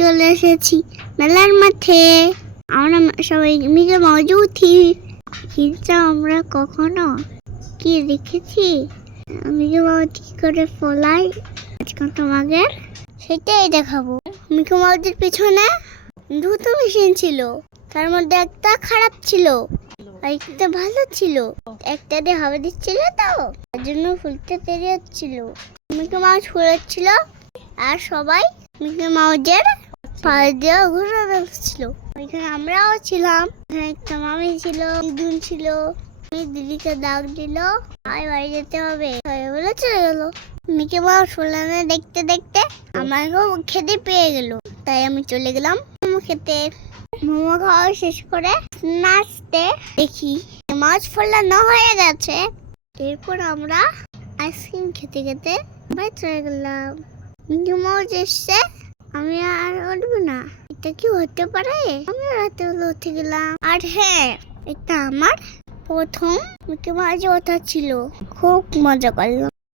চলে এসেছি মেলার মাঠে। আমরা সবাই মিলে মজা উঠি কিন্তু আমরা কখনো কি দেখেছি? মিকে মাউস কি করে ফলাই, আজকে তোমাদের সেটাই দেখাবো। মিকে মাউসের পিছনে দুটো মেশিন ছিল, তার মধ্যে একটা খারাপ ছিল একটা ভালো ছিল, একটা দিয়ে হাওয়া দিচ্ছিল তো, তার জন্য ফুলতে দেরি হচ্ছিল মিকে মাউস ফুলাচ্ছিল, আর সবাই মিকে মাউসের পায়ে দিয়ে ঘুরে বেড়াচ্ছিল ওইখানে আমরাও ছিলাম। একটা মামি ছিল দিদুন ছিল দিদিকে ডাক দিল আয় বাড়ি যেতে হবে? বলে, চলে গেলো। মিকে মাউস ফুলানো দেখতে দেখতে আমাকেও খেতে পেয়ে গেল। তাই আমি চলে গেলাম মোমো খেতে। মোমো খাওয়া শেষ করে নাচতে দেখি মাছ ফোলানো হয়ে গেছে। এরপর আমরা আইসক্রিম খেতে খেতে বাড়ি চলে গেলাম। মিকি মাউস এসছে। আমি আর উঠবো না। এটা কি হতে পারে? আমি রাতে উঠে গেলাম। আর হ্যাঁ এটা আমার প্রথম মিকি মাঝে ওঠা ছিল। খুব মজা করলাম।